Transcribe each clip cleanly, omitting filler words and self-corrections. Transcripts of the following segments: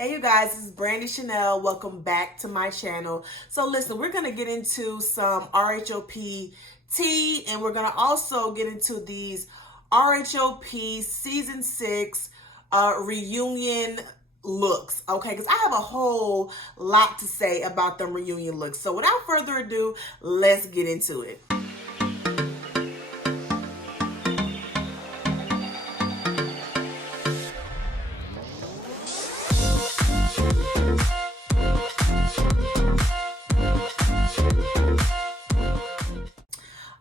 Hey you guys, this is Brandy Chanel. Welcome back to my channel. So listen, we're going to get into some RHOP tea, and we're going to also get into these RHOP season 6 reunion looks, okay? Because I have a whole lot to say about them reunion looks. So without further ado, let's get into it.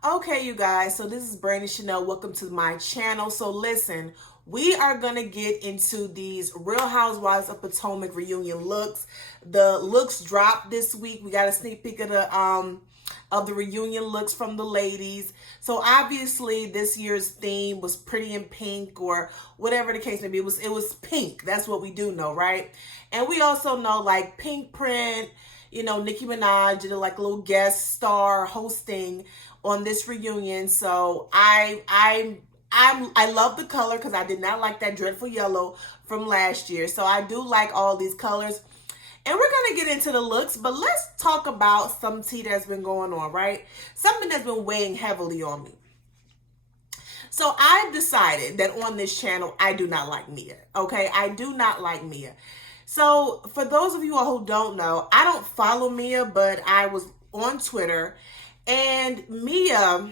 Okay, you guys, so this is Brandy Chanel. Welcome to my channel. So listen, we are going to get into these Real Housewives of Potomac reunion looks. The looks dropped this week. We got a sneak peek of the reunion looks from the ladies. So obviously this year's theme was pretty in pink, or whatever the case may be. It was pink. That's what we do know, right? And we also know like pink print. You know, Nicki Minaj did like a little guest star hosting on this reunion. So I love the color because I did not like that dreadful yellow from last year. So I do like all these colors. And we're going to get into the looks, but let's talk about some tea that's been going on, right? Something that's been weighing heavily on me. So I've decided that on this channel, I do not like Mia, okay? I do not like Mia. So for those of you all who don't know, I don't follow Mia, but I was on Twitter, and Mia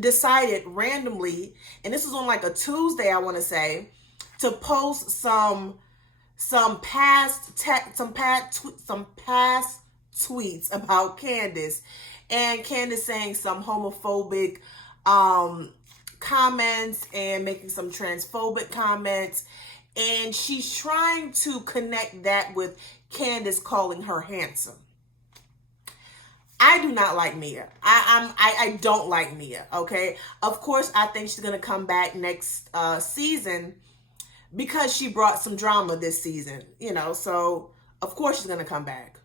decided randomly, and this was on like a Tuesday, I want to say, to post some past tweets about Candiace, and Candiace saying some homophobic comments and making some transphobic comments. And she's trying to connect that with Candiace calling her handsome. I do not like Mia. I don't like Mia, okay? Of course, I think she's going to come back next season because she brought some drama this season, you know, so of course she's going to come back.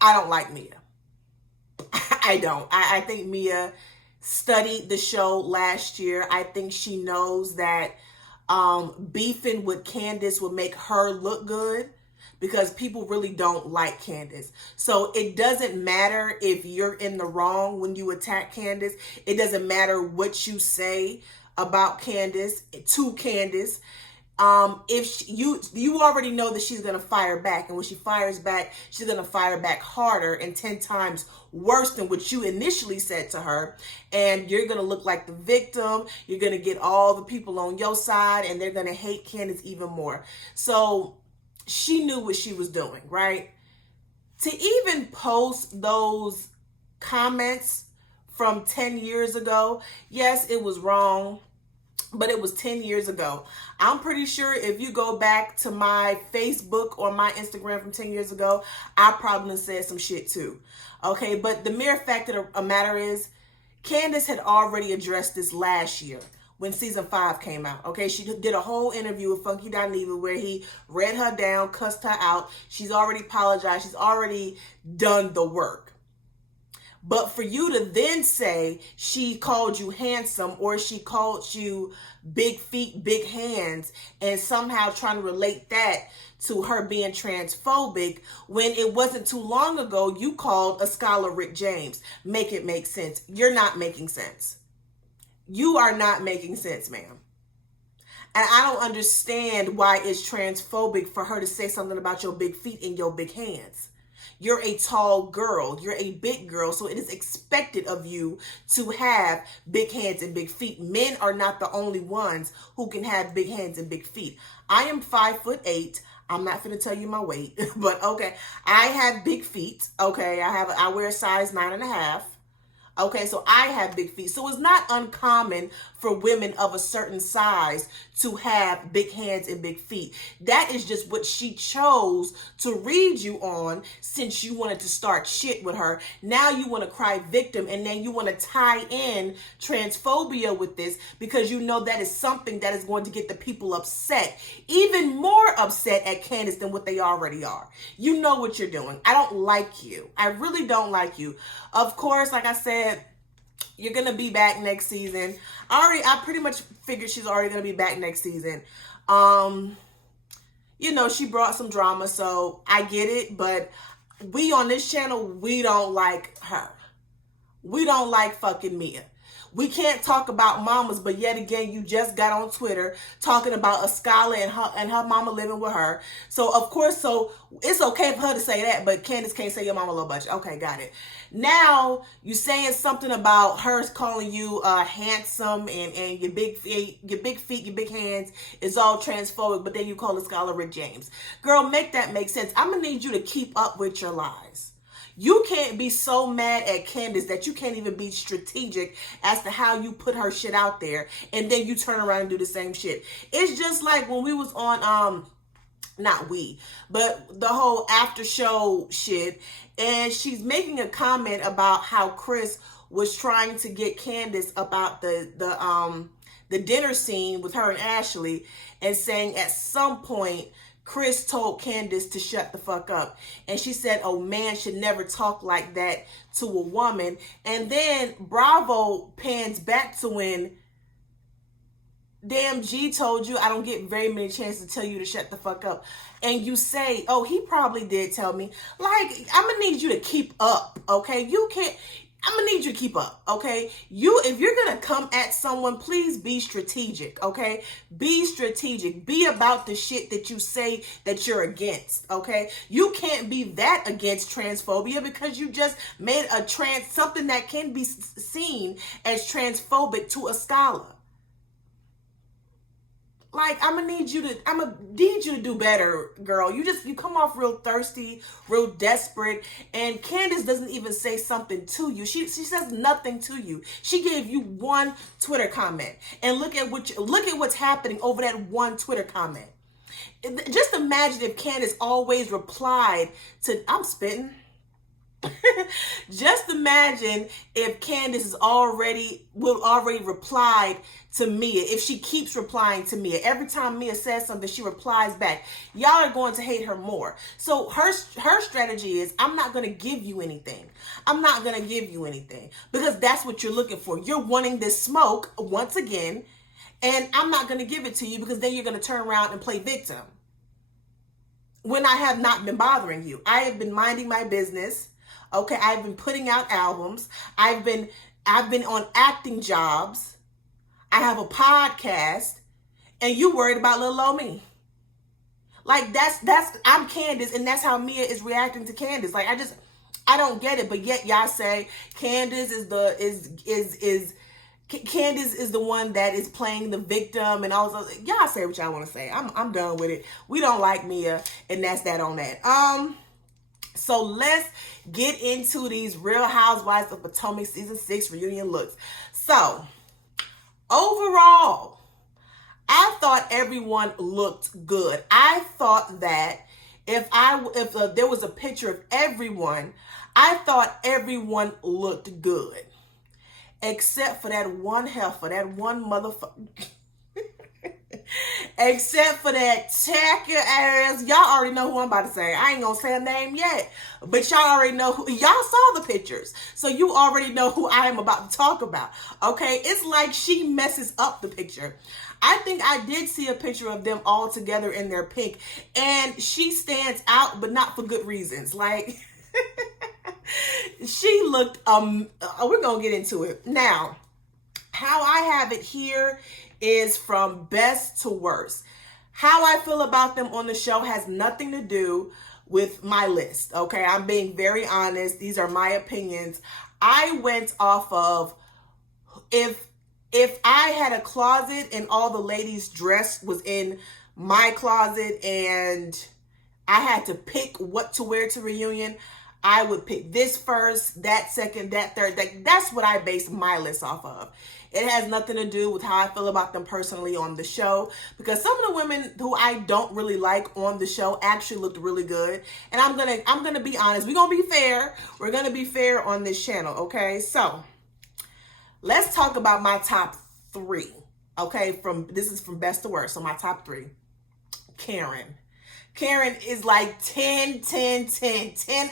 I don't like Mia. I don't. I think Mia studied the show last year. I think she knows that beefing with Candiace will make her look good, because people really don't like Candiace. So it doesn't matter if you're in the wrong when you attack Candiace. It doesn't matter what you say about Candiace to Candiace. If you already know that she's gonna fire back, and when she fires back, she's gonna fire back harder and 10 times worse than what you initially said to her. And you're gonna look like the victim. You're gonna get all the people on your side, and they're gonna hate Candiace even more. So she knew what she was doing, right? To even post those comments from 10 years ago, yes, it was wrong, but it was 10 years ago. I'm pretty sure if you go back to my Facebook or my Instagram from 10 years ago, I probably said some shit too. Okay, but the mere fact of the matter is, Candiace had already addressed this last year when season 5 came out. Okay, she did a whole interview with Funky Dineva where he read her down, cussed her out. She's already apologized. She's already done the work. But for you to then say she called you handsome, or she called you big feet, big hands, and somehow trying to relate that to her being transphobic, when it wasn't too long ago you called a scholar Rick James. Make it make sense. You're not making sense. You are not making sense, ma'am. And I don't understand why it's transphobic for her to say something about your big feet and your big hands. You're a tall girl. You're a big girl. So it is expected of you to have big hands and big feet. Men are not the only ones who can have big hands and big feet. I am 5'8". I'm not going to tell you my weight, but okay. I have big feet. Okay. I wear a size 9.5. Okay, so I have big feet. So it's not uncommon for women of a certain size to have big hands and big feet. That is just what she chose to read you on, since you wanted to start shit with her. Now you want to cry victim, and then you want to tie in transphobia with this, because you know that is something that is going to get the people upset, even more upset at Candiace than what they already are. You know what you're doing. I don't like you. I really don't like you. Of course, like I said, you're going to be back next season. I pretty much figured she's already going to be back next season. you know, she brought some drama, so I get it, but we on this channel, we don't like her. We don't like fucking Mia. We can't talk about mamas, but yet again, you just got on Twitter talking about a scholar and her mama living with her. So of course, so it's okay for her to say that, but Candiace can't say your mama low budget. Okay, got it. Now you saying something about her calling you handsome and your big feet, your big hands is all transphobic, but then you call the scholar Rick James. Girl, make that make sense. I'm gonna need you to keep up with your lies. You can't be so mad at Candiace that you can't even be strategic as to how you put her shit out there, and then you turn around and do the same shit. It's just like when we was on not we, but the whole after show shit, and she's making a comment about how Chris was trying to get Candiace about the dinner scene with her and Ashley, and saying at some point Chris told Candiace to shut the fuck up. And she said, oh, man should never talk like that to a woman. And then Bravo pans back to when damn G told you, I don't get very many chances to tell you to shut the fuck up. And you say, oh, he probably did tell me. Like, I'm going to need you to keep up, okay? You can't... I'm gonna need you to keep up, okay? If you're gonna come at someone, please be strategic, okay? Be strategic. Be about the shit that you say that you're against, okay? You can't be that against transphobia because you just made something that can be seen as transphobic to a scholar. Like, I'm gonna need you to do better, girl. You come off real thirsty, real desperate, and Candiace doesn't even say something to you. She says nothing to you. She gave you one Twitter comment, and look at what's happening over that one Twitter comment. Just imagine if Candiace always replied to, I'm spitting. Just imagine if Candiace will already replied to Mia. If she keeps replying to Mia, every time Mia says something, she replies back. Y'all are going to hate her more. So her strategy is, I'm not going to give you anything. I'm not going to give you anything because that's what you're looking for. You're wanting this smoke once again, and I'm not going to give it to you because then you're going to turn around and play victim. When I have not been bothering you, I have been minding my business. Okay, I've been putting out albums. I've been on acting jobs. I have a podcast, and you worried about little old me. Like I'm Candiace, and that's how Mia is reacting to Candiace. Like I don't get it, but yet y'all say Candiace Candiace is the one that is playing the victim, and all those. Y'all say what y'all want to say. I'm done with it. We don't like Mia, and that's that on that. So let's get into these Real Housewives of Potomac season 6 reunion looks. So overall, I thought everyone looked good. I thought that if there was a picture of everyone, I thought everyone looked good. Except for that one heifer, that one motherfucker. Except for that tacky ass. Y'all already know who I'm about to say. I ain't gonna say a name yet. But y'all already know who. Y'all saw the pictures. So you already know who I am about to talk about. Okay? It's like she messes up the picture. I think I did see a picture of them all together in their pink. And she stands out, but not for good reasons. Like, she looked, we're gonna get into it. Now, how I have it here is from best to worst. How I feel about them on the show has nothing to do with my list, okay? I'm being very honest. These are my opinions. I went off of if I had a closet and all the ladies' dress was in my closet and I had to pick what to wear to reunion, I would pick this first, that second, that third. That's what I base my list off of. It has nothing to do with how I feel about them personally on the show, because some of the women who I don't really like on the show actually looked really good. And I'm gonna be honest. We're gonna be fair. We're gonna be fair on this channel, okay? So let's talk about my top 3. Okay, this is from best to worst. So my top 3. Karen is like 10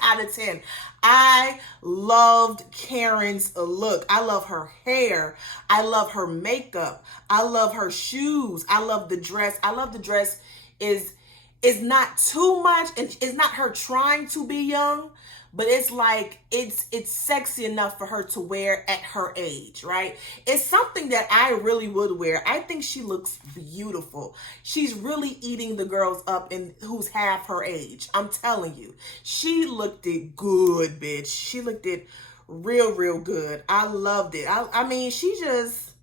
out of 10. I loved Karen's look. I love her hair. I love her makeup. I love her shoes. I love the dress. I love the dress is It's not too much, and it's not her trying to be young, but it's like it's sexy enough for her to wear at her age, right? It's something that I really would wear. I think she looks beautiful. She's really eating the girls up and who's half her age. I'm telling you. She looked it good, bitch. She looked it real good. I loved it. I mean, she just,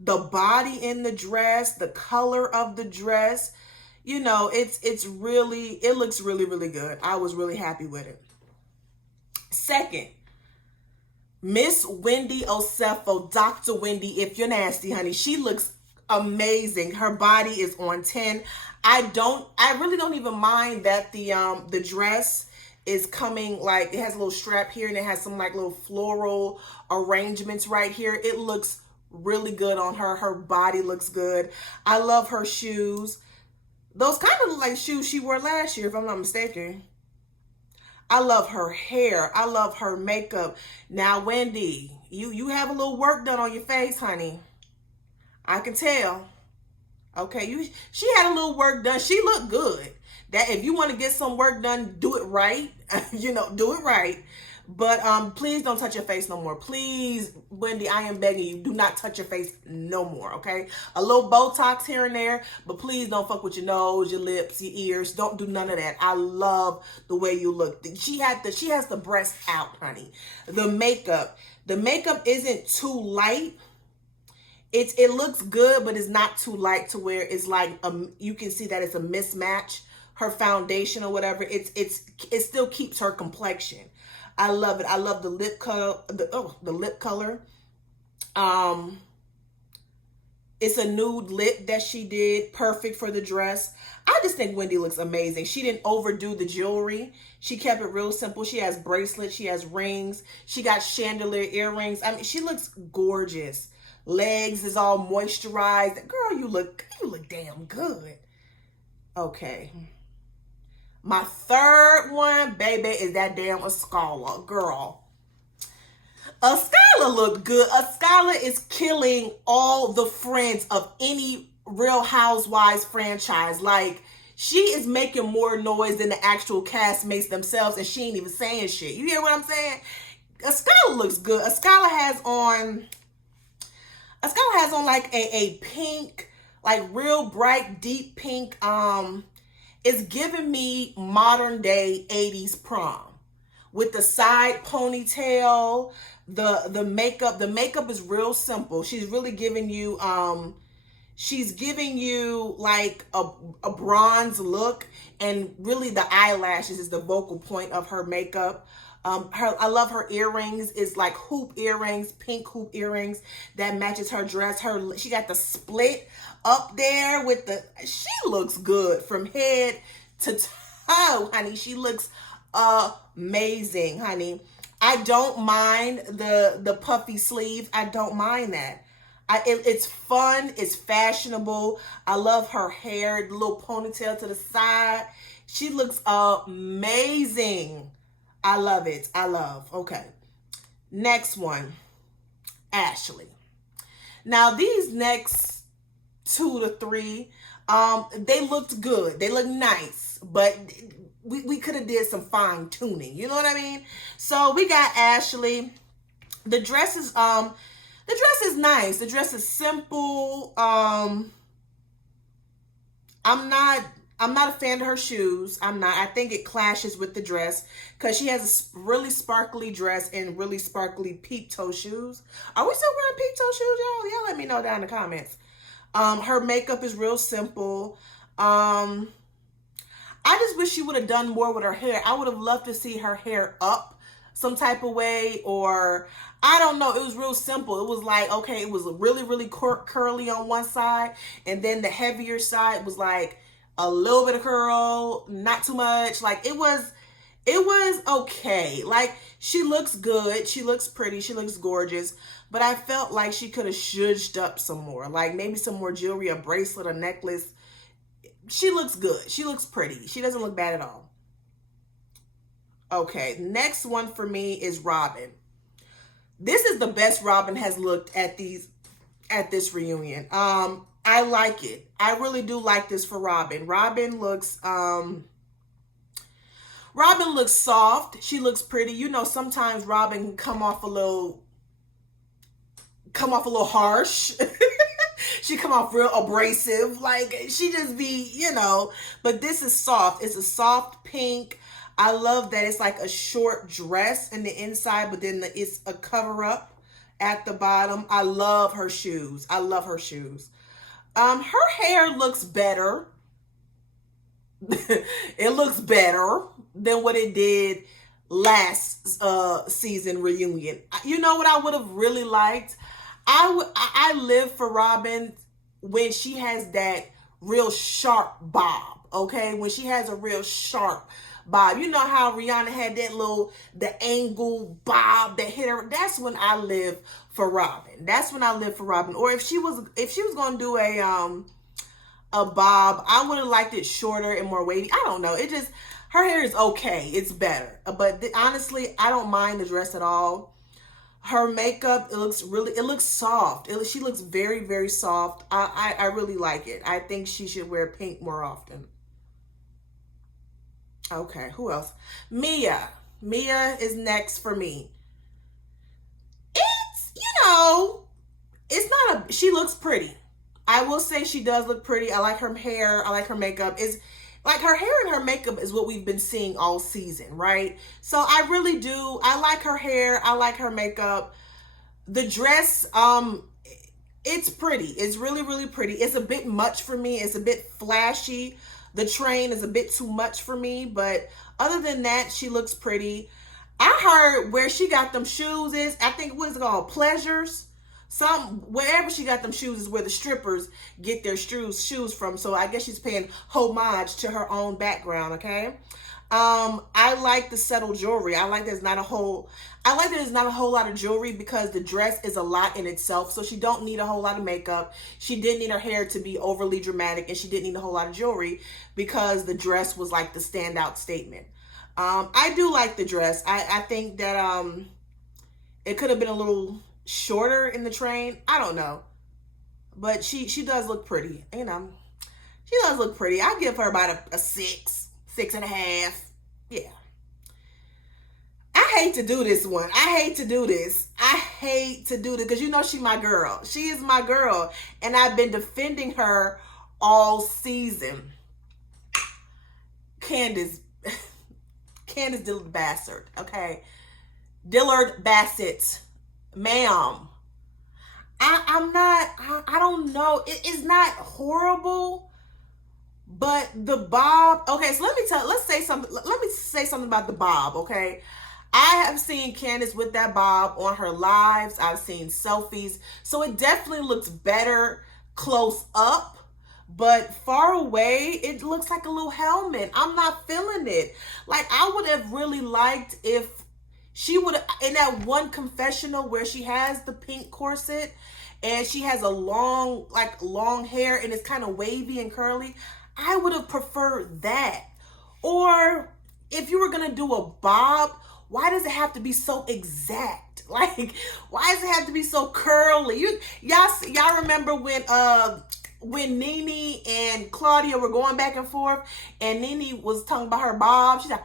the body in the dress, the color of the dress, you know, it looks really good. I was really happy with it. Second, Miss Wendy Osefo, Dr. Wendy, if you're nasty, honey. She looks amazing. Her body is on 10. I really don't even mind that the dress is coming, like, it has a little strap here and it has some like little floral arrangements right here. It looks really good on her. Her body looks good. I love her shoes. Those kind of look like shoes she wore last year, if I'm not mistaken. I love her hair. I love her makeup. Now, Wendy, you have a little work done on your face, honey. I can tell. Okay, she had a little work done. She looked good. That if you want to get some work done, do it right. You know, do it right. But please don't touch your face no more. Please, Wendy, I am begging you, do not touch your face no more, okay? A little Botox here and there, but please don't fuck with your nose, your lips, your ears. Don't do none of that. I love the way you look. She has the breast out, honey. The makeup isn't too light. It looks good, but it's not too light to where it's like you can see that it's a mismatch. Her foundation or whatever, it still keeps her complexion. I love it. I love the lip color. The lip color. It's a nude lip that she did, perfect for the dress. I just think Wendy looks amazing. She didn't overdo the jewelry. She kept it real simple. She has bracelets. She has rings. She got chandelier earrings. I mean, she looks gorgeous. Legs is all moisturized. Girl, you look damn good. Okay. My third one, baby, is that damn Ascala. Girl. Ascala looked good. Ascala is killing all the friends of any Real Housewives franchise. Like, she is making more noise than the actual castmates themselves, and she ain't even saying shit. You hear what I'm saying? Ascala looks good. Ascala has on like a pink, like real bright, deep pink, it's giving me modern day 80s prom with the side ponytail, the makeup. The makeup is real simple. She's really giving you like a bronze look, and really the eyelashes is the vocal point of her makeup. I love her earrings. It's like hoop earrings, pink hoop earrings that matches her dress. She got the split up there with she looks good from head to toe, honey. She looks amazing, honey. I don't mind the puffy sleeve. I don't mind that. It's fun. It's fashionable. I love her hair, the little ponytail to the side. She looks amazing. I love it. Okay. Next one, Ashley. Now, these next 2 to 3, they looked good. They look nice, but we could have did some fine tuning. You know what I mean? So we got Ashley. The dress is nice. The dress is simple. I'm not a fan of her shoes. I'm not. I think it clashes with the dress because she has a really sparkly dress and really sparkly peep toe shoes. Are we still wearing peep toe shoes, y'all? Y'all let me know down in the comments. Her makeup is real simple. I just wish she would have done more with her hair. I would have loved to see her hair up some type of way, or I don't know. It was real simple. It was like, okay, it was really curly on one side, and then the heavier side was like a little bit of curl, not too much. Like it was okay. Like she looks good. She looks pretty. She looks gorgeous. But I felt like she could have zhuzhed up some more. Like maybe some more jewelry, a bracelet, a necklace. She looks good. She looks pretty. She doesn't look bad at all. Okay, next one for me is Robin. This is the best Robin has looked at this reunion. I like it. I really do like this for Robin. Robin looks soft. She looks pretty. You know, sometimes Robin can come off a little harsh. She come off real abrasive. Like she just be, you know, but this is soft. It's a soft pink. I love that it's like a short dress in the inside, but then it's a cover up at the bottom. I love her shoes. I love her shoes. Her hair looks better. It looks better than what it did last season reunion. You know what I would have really liked? I live for Robin when she has that real sharp bob, okay? When she has a real sharp bob. You know how Rihanna had the angle bob that hit her? That's when I live for Robin. That's when I live for Robin. Or if she was going to do a bob, I would have liked it shorter and more wavy. I don't know. Her hair is okay. It's better. But honestly, I don't mind the dress at all. Her makeup, it looks soft. She looks very, very soft. I really like it. I think she should wear pink more often. Okay, who else? Mia. Mia is next for me. She looks pretty. I will say she does look pretty. I like her hair. I like her makeup. Like her hair and her makeup is what we've been seeing all season, right? So I really do. I like her hair. I like her makeup. The dress, it's pretty. It's really, really pretty. It's a bit much for me. It's a bit flashy. The train is a bit too much for me, but other than that, she looks pretty. I heard where she got them shoes is, I think, what is it called? Pleasures? Wherever she got them shoes is where the strippers get their shoes from. So I guess she's paying homage to her own background, okay? I like the subtle jewelry. I like that there's not a whole lot of jewelry because the dress is a lot in itself. So she don't need a whole lot of makeup. She didn't need her hair to be overly dramatic, and she didn't need a whole lot of jewelry because the dress was like the standout statement. I do like the dress. I think that it could have been a little shorter in the train. I don't know. But she does look pretty. You know, she does look pretty. I give her about a 6.5. Yeah. I hate to do this one. I hate to do this because you know she's my girl. She is my girl. And I've been defending her all season. Candiace Dillard Bassett. Okay. Dillard Bassett. Ma'am. I don't know. It's not horrible. But the bob, okay, so let me say something about the bob, okay? I have seen Candiace with that bob on her lives. I've seen selfies. So it definitely looks better close up, but far away, it looks like a little helmet. I'm not feeling it. Like, I would have really liked if she would, in that one confessional where she has the pink corset and she has a long hair and it's kind of wavy and curly, I would have preferred that. Or if you were going to do a bob, why does it have to be so exact? Like, why does it have to be so curly? Y'all remember when Nene and Claudia were going back and forth and Nene was talking about her bob? She's like,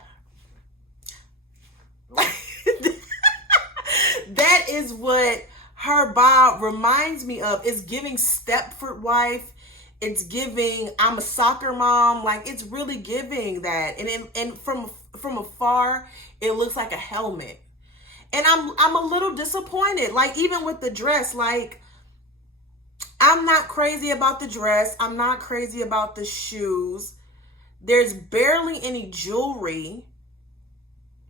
that is what her bob reminds me of. It's giving Stepford wife. It's giving I'm a soccer mom. Like, it's really giving that. And from afar, it looks like a helmet. And I'm a little disappointed. Like, even with the dress, like, I'm not crazy about the dress. I'm not crazy about the shoes. There's barely any jewelry.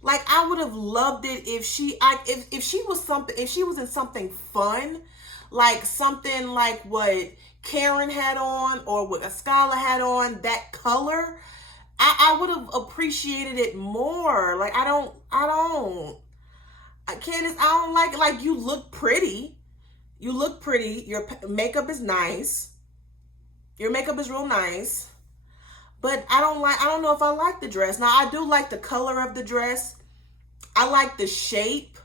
Like, I would have loved it if she was in something fun, like something like what Karen had on or what Ascala had on, that color. I would have appreciated it more. Like, Candiace, I don't like it. Like, you look pretty. You look pretty. Your makeup is nice. Your makeup is real nice. But I don't know if I like the dress. Now, I do like the color of the dress. I like the shape.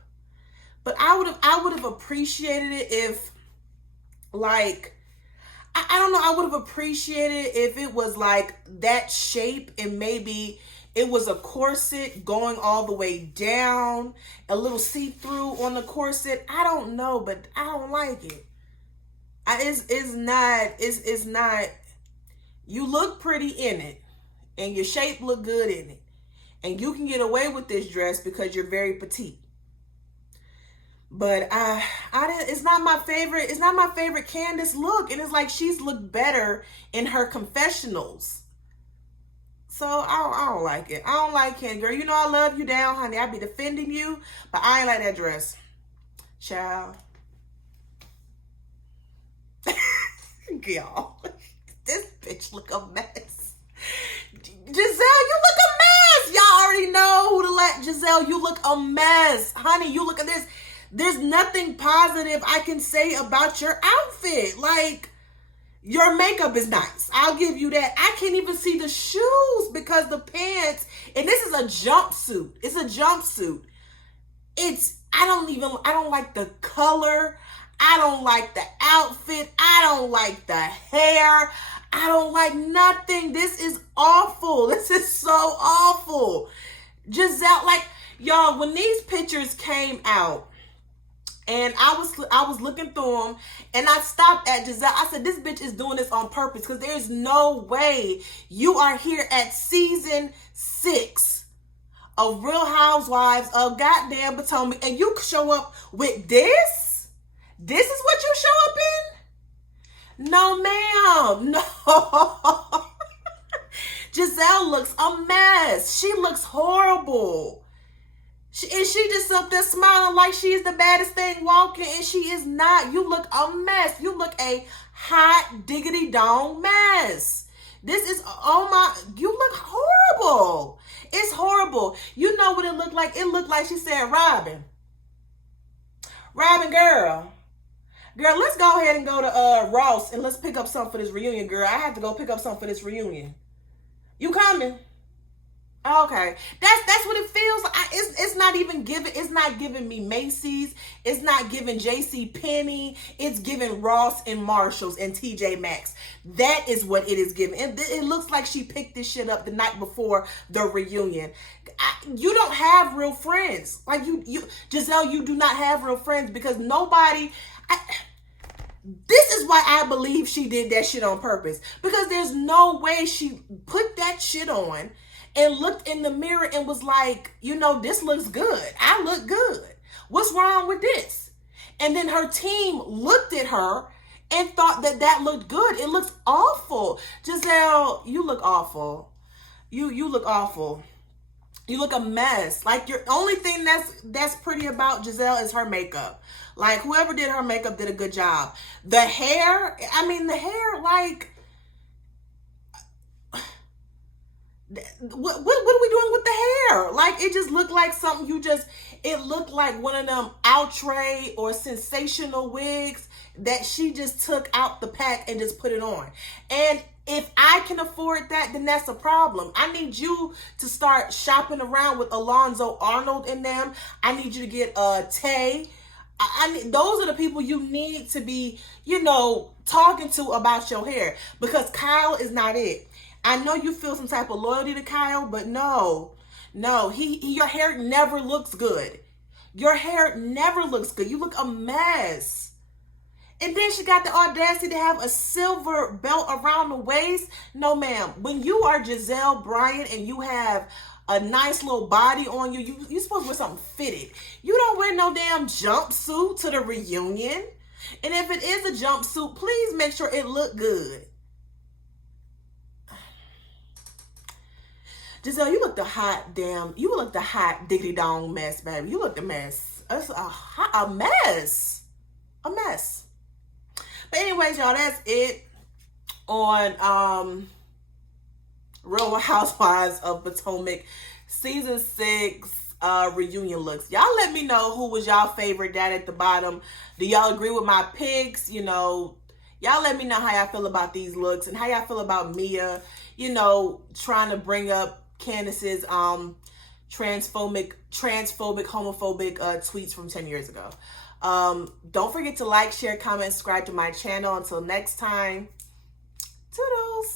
But I would have appreciated it if, like, I don't know. I would have appreciated if it was like that shape and maybe it was a corset going all the way down, a little see-through on the corset. I don't know, but I don't like it. It's not. You look pretty in it, and your shape look good in it, and you can get away with this dress because you're very petite. But it's not my favorite. It's not my favorite Candiace look, and it's like she's looked better in her confessionals. So I don't like it. I don't like Candiace, girl. You know I love you down, honey. I be defending you, but I ain't like that dress, child. Y'all, this bitch look a mess. Giselle, you look a mess. Y'all already know who to let. Giselle, you look a mess, honey. You look at this. There's nothing positive I can say about your outfit. Like, your makeup is nice. I'll give you that. I can't even see the shoes because the pants, and this is a jumpsuit. It's a jumpsuit. I don't like the color. I don't like the outfit. I don't like the hair. I don't like nothing. This is awful. This is so awful. Giselle, like, y'all, when these pictures came out, and I was looking through them, and I stopped at Giselle. I said, this bitch is doing this on purpose because there's no way you are here at season 6 of Real Housewives of goddamn Potomac, and you show up with this? This is what you show up in? No, ma'am. No. Giselle looks a mess. She looks horrible. She just up there smiling like she is the baddest thing walking, and she is not. You look a mess. You look a hot diggity dong mess. This is, oh my, you look horrible. It's horrible. You know what it looked like? It looked like she said, Robin, girl, let's go ahead and go to Ross and let's pick up something for this reunion, girl. I have to go pick up something for this reunion. You coming? Okay, that's what it feels like. It's not even giving. It's not giving me Macy's. It's not giving J.C. Penney. It's giving Ross and Marshalls and TJ Maxx. That is what it is giving. It looks like she picked this shit up the night before the reunion. You don't have real friends. Like you, Giselle, you do not have real friends because nobody. This is why I believe she did that shit on purpose, because there's no way she put that shit on and looked in the mirror and was like, you know, this looks good. I look good. What's wrong with this? And then her team looked at her and thought that looked good. It looks awful. Giselle, you look awful. You look awful. You look a mess. Like, your only thing that's pretty about Giselle is her makeup. Like, whoever did her makeup did a good job. The hair, like, what are we doing with the hair? Like, it just looked like something it looked like one of them outre or sensational wigs that she just took out the pack and just put it on. And if I can afford that, then that's a problem. I need you to start shopping around with Alonzo Arnold in them. I need you to get Tay. Those are the people you need to be, talking to about your hair, because Kyle is not it. I know you feel some type of loyalty to Kyle, but no, your hair never looks good. Your hair never looks good. You look a mess. And then she got the audacity to have a silver belt around the waist. No, ma'am. When you are Giselle Bryant and you have a nice little body on you, you're supposed to wear something fitted. You don't wear no damn jumpsuit to the reunion. And if it is a jumpsuit, please make sure it look good. Giselle, you look the hot diggity dong mess, baby. You look the mess. It's a mess. A mess. But anyways, y'all, that's it on Real Housewives of Potomac season 6 reunion looks. Y'all let me know who was y'all favorite down at the bottom. Do y'all agree with my picks? Y'all let me know how y'all feel about these looks and how y'all feel about Mia, trying to bring up Candiace's transphobic, homophobic tweets from 10 years ago. Don't forget to like, share, comment, subscribe to my channel. Until next time, Toodles.